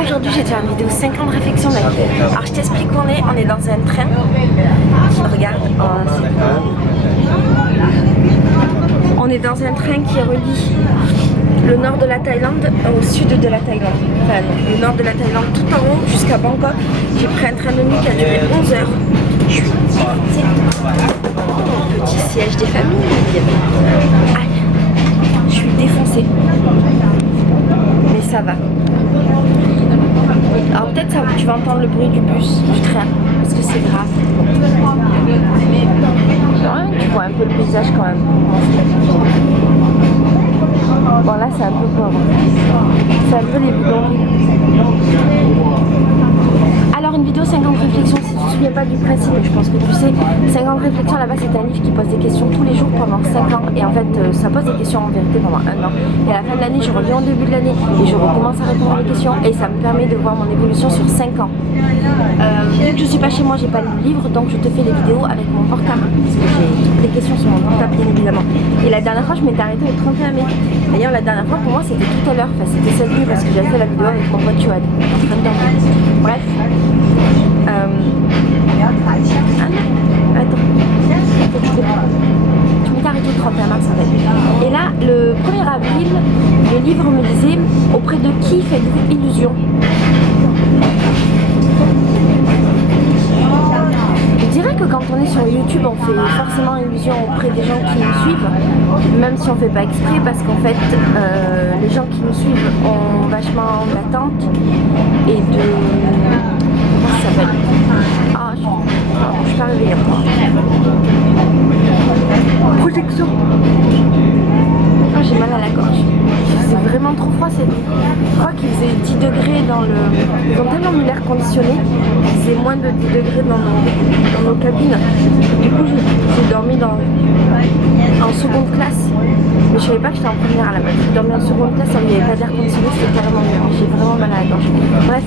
Aujourd'hui j'ai fait une vidéo 5 ans de réflexion mec. Alors je t'explique où on est dans un train. Regarde, on est dans un train qui relie le nord de la Thaïlande au sud de la Thaïlande. Enfin non, le nord de la Thaïlande tout en haut jusqu'à Bangkok. J'ai pris un train de nuit qui a duré 11 heures. Je suis défoncée. Petit siège des familles. Aïe, je suis défoncée. Mais ça va. Alors peut-être tu vas entendre le bruit du bus, du train, parce que c'est grave. Tu vois un peu le paysage quand même. Bon là c'est un peu pauvre. C'est un peu les bidonvilles. Alors une vidéo 50 réflexions, si tu ne te souviens pas du principe, mais je pense que tu sais, 50 réflexions là-bas c'est un livre qui pose des questions tous les jours pendant 5 ans et en fait ça pose des questions en vérité pendant 1 an. Et à la fin de l'année je reviens au début de l'année et je recommence à répondre aux questions et ça me permet de voir mon évolution sur 5 ans. Vu que je suis pas chez moi, j'ai pas lu le livre, donc je te fais les vidéos avec mon portable parce que j'ai toutes les questions sur mon portable bien évidemment. Et la dernière fois je m'étais arrêtée le 31 mai. D'ailleurs la dernière fois pour moi c'était tout à l'heure, enfin c'était cette nuit parce que j'avais fait la vidéo avec mon pote Chouad en train de dormir. Bref. Attends. Je m'étais arrêtée le 31 mars en fait. Et là, le 1er avril, le livre me disait auprès de qui faites-vous illusion? Je dirais que quand on est sur YouTube, on fait forcément illusion auprès des gens qui nous suivent, même si on ne fait pas exprès, parce qu'en fait, les gens qui nous suivent ont vachement d'attente et de... Comment ça s'appelle? Ah, je suis pas réveillée encore. Projection. Oh, j'ai mal à la gorge. C'est vraiment trop froid cette nuit. Je crois qu'il faisait 10 degrés dans le... Ils ont tellement mis l'air conditionné. C'est moins de 10 degrés dans nos cabines. Du coup, j'ai dormi en seconde classe. Mais je savais pas que j'étais en première à la base. J'ai dormi en seconde classe, il n'y avait pas d'air conditionné, c'était carrément mieux. J'ai vraiment mal à la gorge. Bref,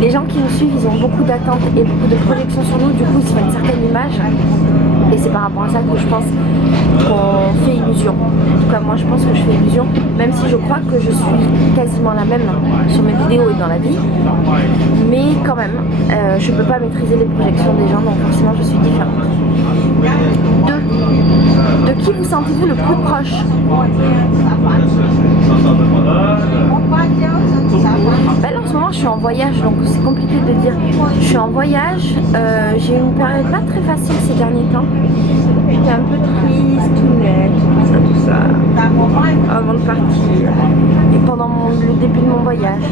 les gens qui nous suivent, ils ont beaucoup d'attentes et beaucoup de projections sur nous. Du coup, ils se font une certaine image. Et c'est par rapport à ça que je pense qu'on fait illusion. En tout cas, moi, je pense que je fais illusion. Même si je crois que je suis quasiment la même sur mes vidéos et dans la vie. Mais quand même, je ne peux pas maîtriser les projections des gens, donc forcément, je suis différente. De qui vous sentez-vous le plus proche? Ben là, en ce moment je suis en voyage, donc c'est compliqué de dire. Je suis en voyage, j'ai eu une période pas très facile ces derniers temps. J'étais un peu triste, tout ça, avant de partir et pendant le début de mon voyage.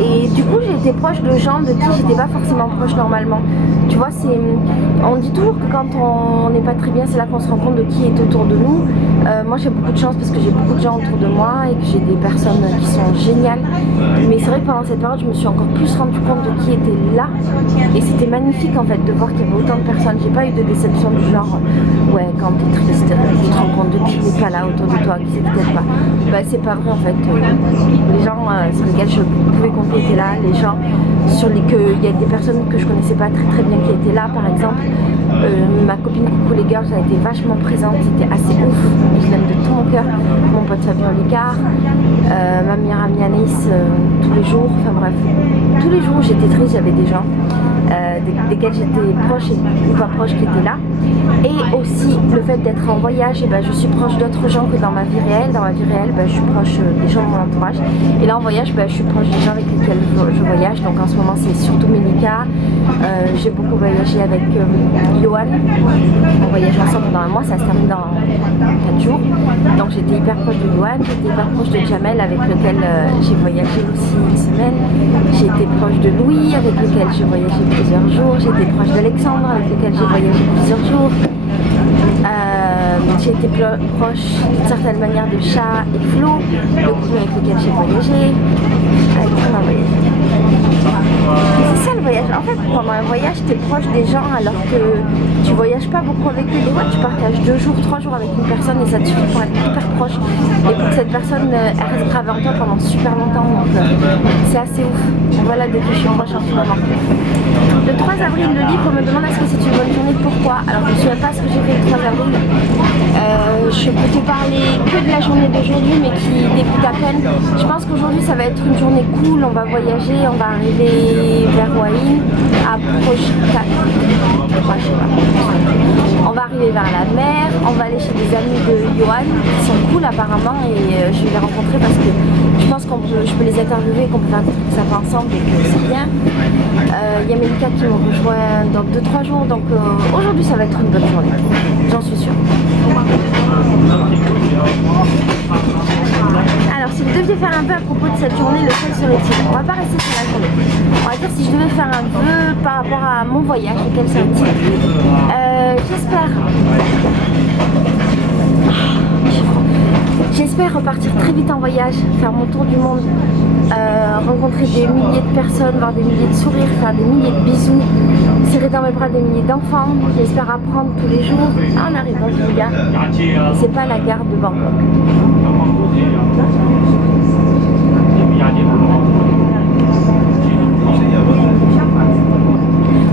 Et du coup j'ai été proche de gens de qui j'étais pas forcément proche normalement. Tu vois, on dit toujours que quand on n'est pas très bien, c'est là qu'on se rend compte de qui est autour de nous. Moi j'ai beaucoup de chance parce que j'ai beaucoup de gens autour de moi et que j'ai des personnes qui sont géniales. Mais c'est vrai que pendant cette période, je me suis encore plus rendu compte de qui était là. Et c'était magnifique en fait de voir qu'il y avait autant de personnes. J'ai pas eu de déception du genre, ouais, quand t'es triste, tu te rends compte de qui n'est pas là autour de toi, qui c'est peut-être pas. Bah c'est pas vrai en fait. Les gens sur lesquels je pouvais compter étaient là, les gens sur lesquels il y a des personnes que je connaissais pas très bien qui étaient là, par exemple. Ma copine Coucou les Girls a été vachement présente, c'était assez ouf, je l'aime de tout mon cœur. Mon pote Fabien Licard, ma meilleure amie Anaïs, tous les jours, enfin bref, tous les jours où j'étais triste, j'avais des gens desquels j'étais proche ou pas proche qui étaient là. Et aussi le fait d'être en voyage, et ben, je suis proche d'autres gens que dans ma vie réelle. Dans ma vie réelle, ben, je suis proche des gens de mon entourage. Et là en voyage, ben, je suis proche des gens avec lesquels je voyage. Donc en ce moment c'est surtout Mélika. J'ai beaucoup voyagé avec Johan. On voyage ensemble pendant un mois, ça se termine dans 4 jours. Donc j'étais hyper proche de Johan, j'étais hyper proche de Jamel avec lequel j'ai voyagé aussi une semaine. J'ai été proche de Louis avec lequel j'ai voyagé plusieurs jours. J'étais proche d'Alexandre avec lequel j'ai voyagé plusieurs jours. J'ai été proche d'une certaine manière de Chat et Flo, le couple avec lequel j'ai voyagé. Avec qui on a voyagé. C'est ça le voyage. En fait, pendant un voyage, tu es proche des gens alors que tu voyages pas beaucoup avec eux. Des fois, tu partages 2 jours, 3 jours avec une personne et ça te suffit pour être hyper proche. Et pour que cette personne, elle reste gravée en toi pendant super longtemps. Donc, c'est assez ouf. voilà de qui je suis proche en ce moment. Le 3 avril, le livre me demande est-ce que c'est une bonne journée, pourquoi. Alors je ne me souviens pas ce que j'ai fait le 3 avril. Je peux te parler que de la journée d'aujourd'hui mais qui débute à peine. Je pense qu'aujourd'hui ça va être une journée cool, on va voyager, on va arriver vers Wahin, à on va arriver vers la mer, on va aller chez des amis de Johan qui sont cool apparemment et je vais les rencontrer parce que je pense je peux les interviewer, qu'on peut faire des trucs sympas ensemble et que c'est bien. Il y a Melika qui me rejoint dans 2-3 jours, donc aujourd'hui ça va être une bonne journée, j'en suis sûre. Alors si vous deviez faire un vœu à propos de cette journée, lequel serait-il? On va pas rester sur la journée. On va dire si je devais faire un vœu par rapport à mon voyage, lequel serait-il? J'espère repartir très vite en voyage, faire mon tour du monde, rencontrer des milliers de personnes, voir des milliers de sourires, faire des milliers de bisous, serrer dans mes bras des milliers d'enfants. J'espère apprendre tous les jours. Ah, on arrive dans une gare. C'est pas la gare de Bangkok.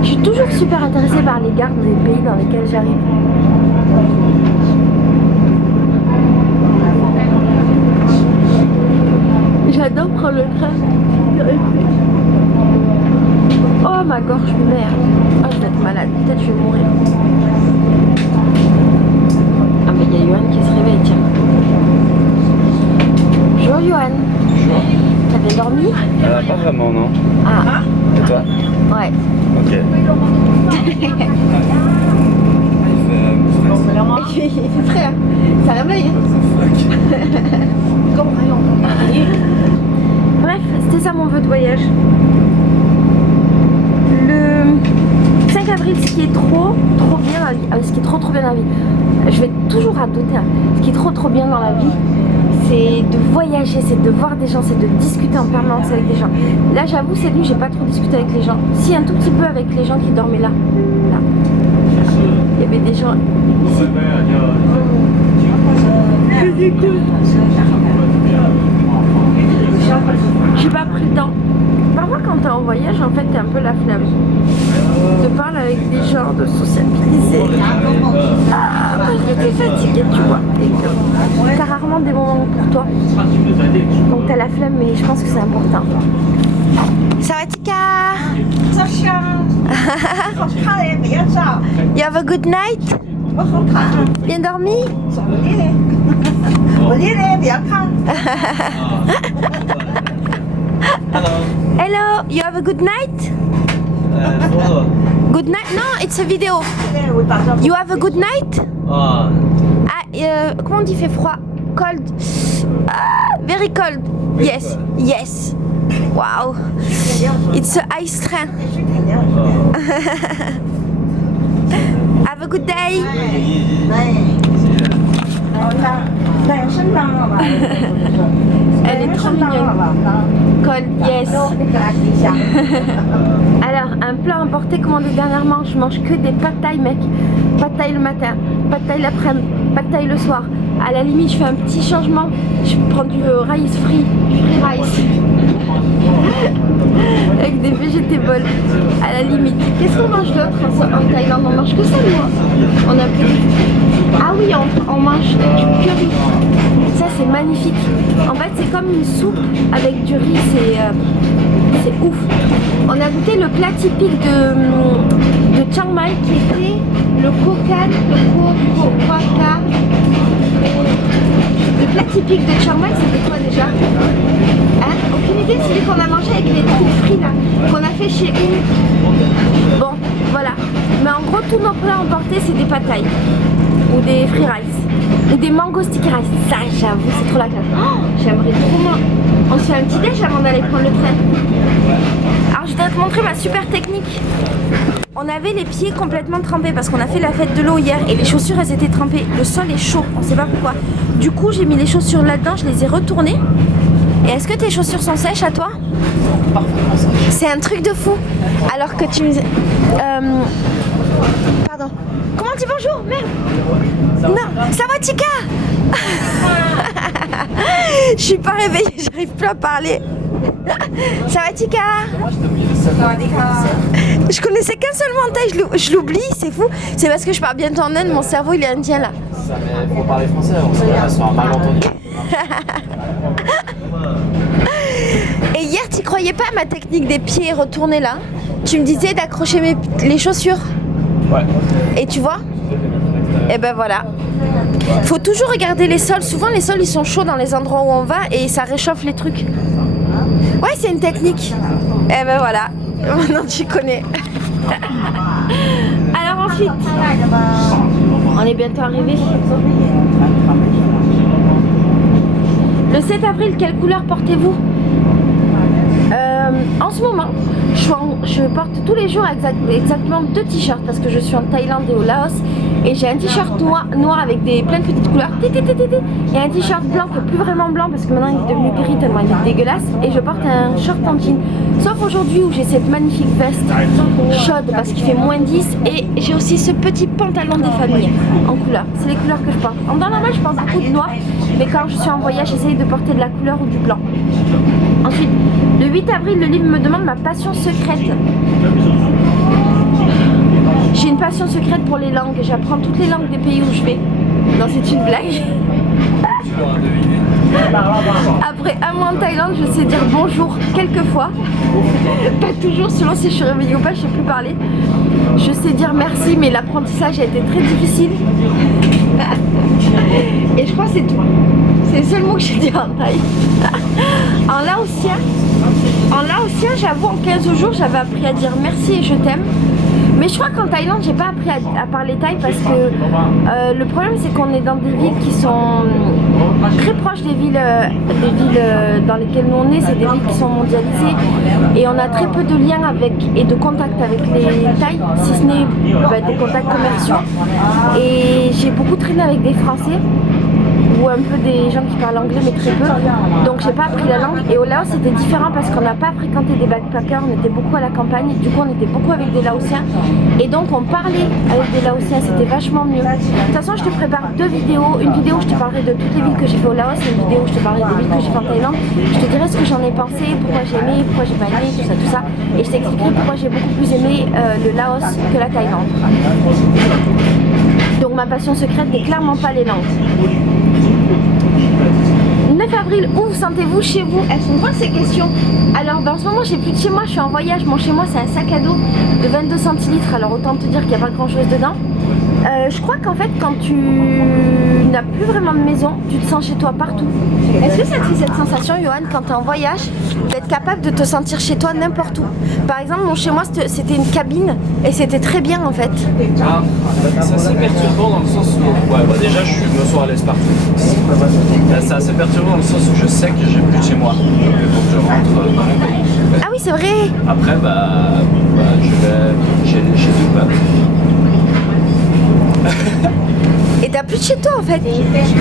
Je suis toujours super intéressée par les gares des pays dans lesquels j'arrive. J'adore prendre le train. Oh ma gorge, merde. Oh, je vais être malade, peut-être je vais mourir. Ah mais il y a Johan qui se réveille, tiens. Bonjour Johan. T'as bien dormi? Pas vraiment, non. Ah. Et toi? Ouais. Ok. Il fait frais, hein. Ça réveille. Bref, c'était ça mon vœu de voyage. Le 5 avril, ce qui est trop bien dans la vie, ce qui est trop bien dans la vie, je vais toujours radoter, hein. Ce qui est trop bien dans la vie, c'est de voyager, c'est de voir des gens, c'est de discuter en permanence avec des gens. Là j'avoue cette nuit j'ai pas trop discuté avec les gens. Si, un tout petit peu avec les gens qui dormaient là. Il y avait des gens ici. J'ai pas pris le temps. Parfois quand t'es en voyage en fait t'es un peu la flamme. De parler avec des gens, de sociabiliser. Ah, moi j'étais fatiguée tu vois. Et que t'as rarement des moments pour toi. Donc t'as la flemme mais je pense que c'est important. Sawadika. You have a good night? Bien dormi? Hello, you have a good night? Good night? No, it's a video. You have a good night? Comment on dit fait froid? Cold. Very cold. Yes, yes. Wow. It's a ice train. Have a good day. Elle est trop mignonne. Cold, yes. Alors, un plat emporté commandé dernièrement, je mange que des pad thai, mec. Pad thai le matin, pad thai l'après-midi, pad thai le soir. À la limite, je fais un petit changement. Je prends du rice free rice. Avec des vegetables. À la limite. Qu'est-ce qu'on mange d'autre en Thaïlande? On mange que ça, nous. On a pris. Ah oui, on mange du curry. Ça, c'est magnifique. En fait, c'est comme une soupe avec du riz. C'est ouf. On a goûté le plat typique de Chiang Mai qui était le kokan, le plat typique de Chiang Mai, c'était quoi déjà? Hein? Aucune idée, celui qu'on a mangé avec les trucs frits là, qu'on a fait chez une. Bon, voilà. Mais en gros, tous nos plats emportés, c'est des pad thai ou des free rice ou des mango sticky rice. Ça, j'avoue, c'est trop la classe. Oh, j'aimerais trop moins. On se fait un petit déj avant d'aller prendre le train. Alors, je voudrais te montrer ma super technique. On avait les pieds complètement trempés parce qu'on a fait la fête de l'eau hier et les chaussures elles étaient trempées. Le sol est chaud, on sait pas pourquoi. Du coup, j'ai mis les chaussures là-dedans, je les ai retournées. Et est-ce que tes chaussures sont sèches à toi? C'est un truc de fou. Alors que tu me... Pardon. Comment on dit bonjour? Merde. Non, ça va Tika? Je suis pas réveillée, j'arrive plus à parler. Ça va Tika? Je connaissais qu'un seul montage, je l'oublie, c'est fou. C'est parce que je pars bientôt en Inde, mon cerveau il est indien là. Il faut parler français, on se un malentendu. Et hier, tu croyais pas à ma technique des pieds retournés là? Tu me disais d'accrocher les chaussures. Ouais. Et tu vois? Et ben voilà. Faut toujours regarder les sols. Souvent les sols ils sont chauds dans les endroits où on va et ça réchauffe les trucs. Ouais, c'est une technique. Et ben voilà. Maintenant tu connais. Alors ensuite, on est bientôt arrivé. Le 7 avril, quelle couleur portez-vous? En ce moment, je porte tous les jours exactement 2 t-shirts parce que je suis en Thaïlande et au Laos et j'ai un t-shirt noir avec plein de petites couleurs et un t-shirt blanc qui est plus vraiment blanc parce que maintenant il est devenu gris tellement il est dégueulasse et je porte un short en jean. Sauf aujourd'hui où j'ai cette magnifique veste chaude parce qu'il fait moins 10 et j'ai aussi ce petit pantalon des familles en couleur. C'est les couleurs que je porte. En temps normal je porte beaucoup de noir mais quand je suis en voyage j'essaye de porter de la couleur ou du blanc. Ensuite, le 8 avril, le livre me demande ma passion secrète. J'ai une passion secrète pour les langues. J'apprends toutes les langues des pays où je vais. Non, c'est une blague. Après un mois en Thaïlande, je sais dire bonjour quelques fois. Pas toujours, selon si je suis réveillée ou pas, je sais plus parler. Je sais dire merci, mais l'apprentissage a été très difficile. Et je crois que c'est tout. C'est le seul mot que j'ai dit en thaï. En laotien, j'avoue, en 15 jours, j'avais appris à dire merci et je t'aime. Mais je crois qu'en Thaïlande, j'ai pas appris à parler thaï parce que le problème, c'est qu'on est dans des villes qui sont très proches des villes dans lesquelles nous on est. C'est des villes qui sont mondialisées et on a très peu de liens avec et de contacts avec les Thaïs, si ce n'est des contacts commerciaux. Et j'ai beaucoup traîné avec des Français ou un peu des gens qui parlent anglais mais très peu, donc j'ai pas appris la langue. Et au Laos c'était différent parce qu'on n'a pas fréquenté des backpackers, on était beaucoup à la campagne, du coup on était beaucoup avec des Laotiens et donc on parlait avec des Laotiens, c'était vachement mieux. De toute façon je te prépare 2 vidéos, une vidéo où je te parlerai de toutes les villes que j'ai fait au Laos et une vidéo où je te parlerai des villes que j'ai fait en Thaïlande. Je te dirai ce que j'en ai pensé, pourquoi j'ai aimé, pourquoi j'ai pas aimé, tout ça et je t'expliquerai pourquoi j'ai beaucoup plus aimé le Laos que la Thaïlande. Donc ma passion secrète n'est clairement pas les langues. 9 avril, où vous sentez-vous chez vous? Elles sont bonnes ces questions. Alors en ce moment j'ai plus de chez moi, je suis en voyage. Mon chez moi c'est un sac à dos de 22 centilitres, alors autant te dire qu'il n'y a pas grand chose dedans. Je crois qu'en fait quand tu n'as plus vraiment de maison, tu te sens chez toi partout. Est-ce que ça te fait cette sensation, Johan, quand tu es en voyage, d'être capable de te sentir chez toi n'importe où? Par exemple, mon chez moi c'était une cabine et c'était très bien en fait. Ah, c'est assez perturbant dans le sens où déjà je me sens à l'aise partout. C'est assez perturbant dans le sens où je sais que j'ai plus de chez moi. Donc je rentre dans mon pays. Ah oui, c'est vrai. Après je vais chez deux potes. Et t'as plus de chez toi en fait.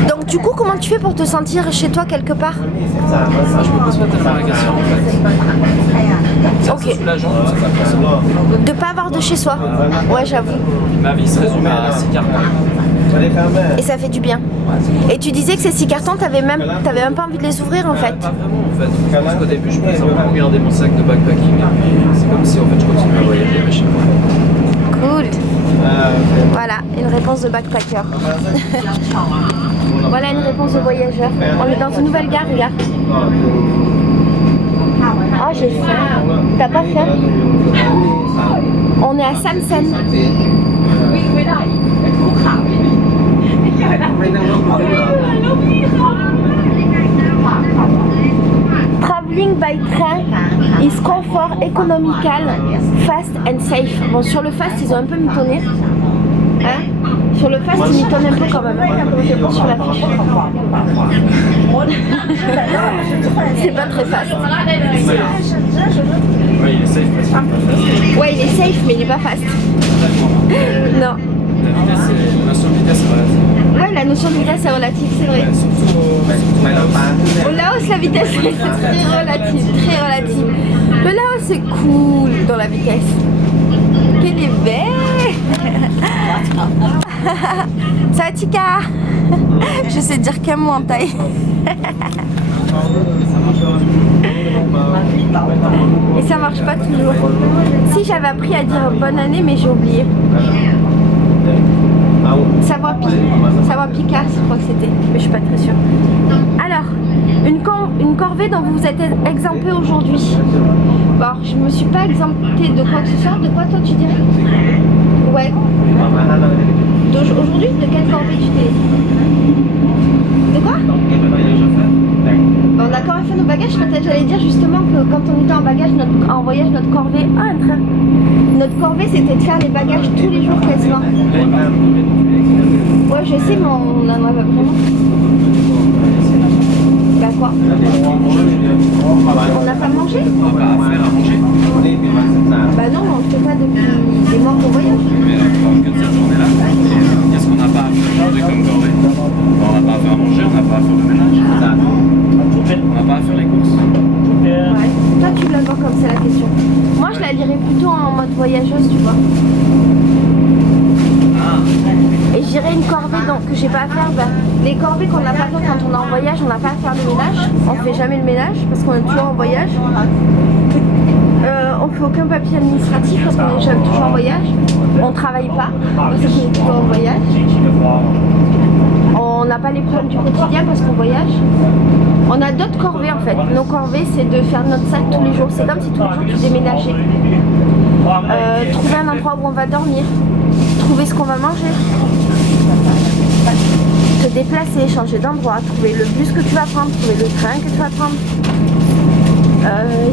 Donc du coup comment tu fais pour te sentir chez toi quelque part? Je me pose pas tellement la question en fait. Ok. C'est soulageant ça. De pas avoir de chez soi. Ouais, j'avoue. Ma vie se résumait à 6 cartons. Et ça fait du bien. Et tu disais que ces 6 cartons, t'avais même pas envie de les ouvrir en fait. Pas vraiment en fait. Parce qu'au début je me disais regarder mon sac de backpacking. C'est comme si en fait je continuais à voyager mais chez moi. Cool. Voilà, une réponse de backpacker. Voilà une réponse de voyageur. On est dans une nouvelle gare, regarde. Oh, j'ai faim. T'as pas faim? On est à Samsen. Traveling by train is comfort, economical, fast and safe. Bon, sur le fast, ils ont un peu mitonné. Hein? Sur le fast, ils mitonnent un peu quand même. Sur la fiche. C'est pas très fast. Ouais, il est safe. Ouais, il est safe, mais il est pas fast. Non. La notion de vitesse est relative. Ouais, la notion de vitesse est relative, c'est vrai. Au Laos, la vitesse est très relative, très relative. Le Laos, c'est cool dans la vitesse. Quel est belle! Ça va Tika? Je sais dire qu'un mot en taille. Et ça marche pas toujours. Si j'avais appris à dire bonne année mais j'ai oublié. Savoir Pika, je crois que c'était, mais je suis pas très sûre. Alors, une corvée dont vous êtes exempté aujourd'hui. Bon, alors, je me suis pas exemptée de quoi que ce soit. De quoi toi tu dirais? Ouais. Aujourd'hui, de quelle corvée tu t'es? De quoi? On a quand même fait nos bagages. Peut-être j'allais dire justement que quand on était en voyage, notre corvée. Ah, un train. Notre corvée, c'était de faire les bagages tous les jours quasiment. Ouais, je sais, mais on n'en a pas vraiment. Bah quoi? On n'a pas mangé? On va faire à manger. Bah non, on ne fait pas depuis des mois qu'on voyage. Mais que de cette journée-là, qu'est-ce qu'on n'a pas à faire comme corvée? On n'a pas à faire à manger, on n'a pas à faire le ménage. On n'a pas à faire les courses. Ouais. Toi, tu la vois comme c'est la question. Moi, je la lirais plutôt en mode voyageuse, tu vois. Et je dirais une corvée donc, que j'ai pas à faire. Bah, les corvées qu'on n'a pas fait quand on est en voyage, on n'a pas à faire le ménage. On fait jamais le ménage parce qu'on est toujours en voyage. On fait aucun papier administratif parce qu'on est jamais toujours en voyage. On travaille pas parce qu'on est toujours en voyage. On n'a pas les problèmes du quotidien parce qu'on voyage. On a d'autres corvées en fait. Nos corvées, c'est de faire notre sac tous les jours. C'est comme si tous les jours tu déménageais. Trouver un endroit où on va dormir. Trouver ce qu'on va manger. Te déplacer, changer d'endroit. Trouver le bus que tu vas prendre. Trouver le train que tu vas prendre.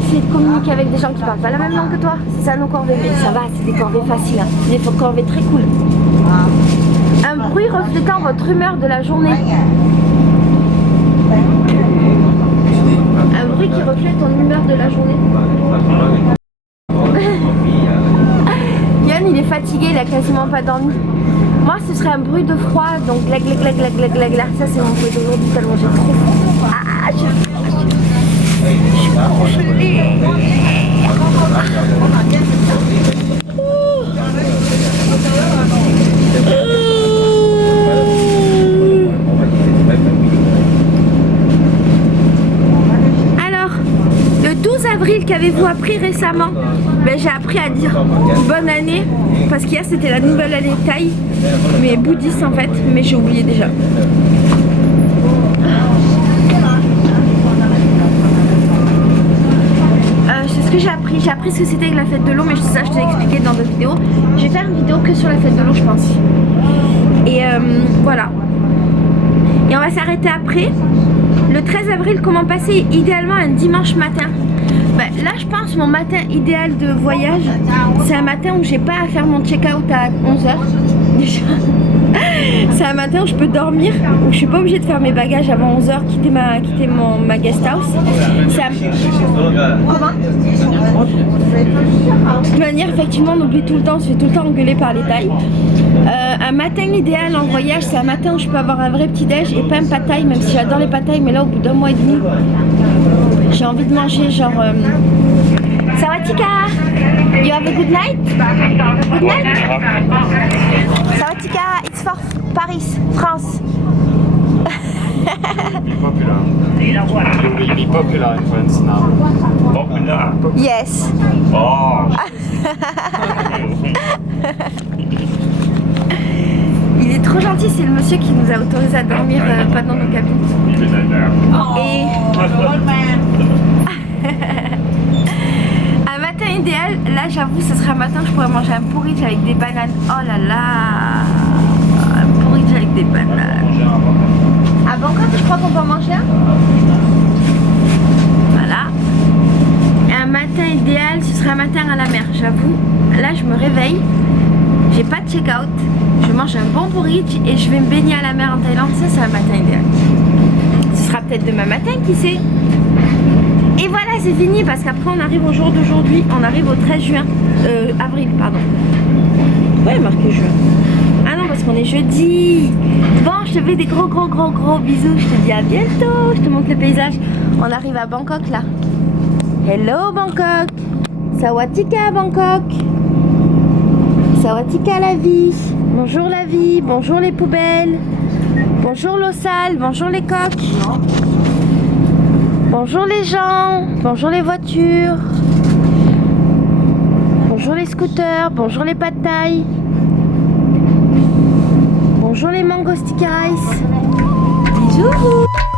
Essayer de communiquer avec des gens qui parlent pas la même langue que toi. C'est ça nos corvées. Mais ça va, c'est des corvées faciles. Hein. C'est des corvées très cool. Un bruit reflétant votre humeur de la journée. Un bruit qui reflète ton humeur de la journée. Yann, il est fatigué, il a quasiment pas dormi. Moi, ce serait un bruit de froid, donc glag glag glag glag glag glag glag. Ça, c'est mon bruit d'aujourd'hui tellement j'ai trop froid. Ah, je suis congelée. Alors, le 12 avril, qu'avez-vous appris récemment? Ben, j'ai appris à dire bonne année, parce qu'hier c'était la nouvelle année Thaï, mais bouddhiste en fait, mais j'ai oublié déjà. C'est ce que j'ai appris ce que c'était que la fête de l'eau, mais ça je te l'ai expliqué dans d'autres vidéos. Je vais faire une vidéo que sur la fête de l'eau je pense. Et voilà. Et on va s'arrêter après. Le 13 avril, comment passer idéalement un dimanche matin? Ben, là je pense mon matin idéal de voyage, c'est un matin où j'ai pas à faire mon check-out à 11h. C'est un matin où je peux dormir, où je suis pas obligée de faire mes bagages avant 11h, quitter ma guest house. Comment? De toute manière, effectivement, on oublie tout le temps, on se fait tout le temps engueuler par les tailles. Un matin idéal en voyage, c'est un matin où je peux avoir un vrai petit déj et pas un pad thai, même si j'adore les pad thai, mais là au bout d'un mois et demi, j'ai envie de manger genre... Sawatika, you have a good night? Good night? Sawatika, it's for Paris, France. Be popular in France now. Popular. Yes. Oh. Il est trop gentil, c'est le monsieur qui nous a autorisé à dormir pas dans nos cabines. Et... un matin idéal, là j'avoue ce serait un matin où je pourrais manger un porridge avec des bananes. Oh là là, un porridge avec des bananes. À Bangkok je crois qu'on peut en manger un. Voilà. Et un matin idéal, ce serait un matin à la mer, j'avoue. Là je me réveille, j'ai pas de check-out, je mange un bon porridge et je vais me baigner à la mer en Thaïlande. Ça c'est un matin idéal. Ce sera peut-être demain matin, qui sait. Et voilà, c'est fini parce qu'après on arrive au jour d'aujourd'hui, on arrive au 13 juin, avril, pardon. Ouais, marqué juin. Ah non, parce qu'on est jeudi. Bon, je te fais des gros bisous, je te dis à bientôt, je te montre le paysage. On arrive à Bangkok là. Hello Bangkok. Sawatika Bangkok. Sawatika la vie. Bonjour la vie, bonjour les poubelles. Bonjour l'eau sale, bonjour les coques. Bonjour les gens, bonjour les voitures. Bonjour les scooters, bonjour les pad thai. Bonjour les mango sticky rice. Bisous.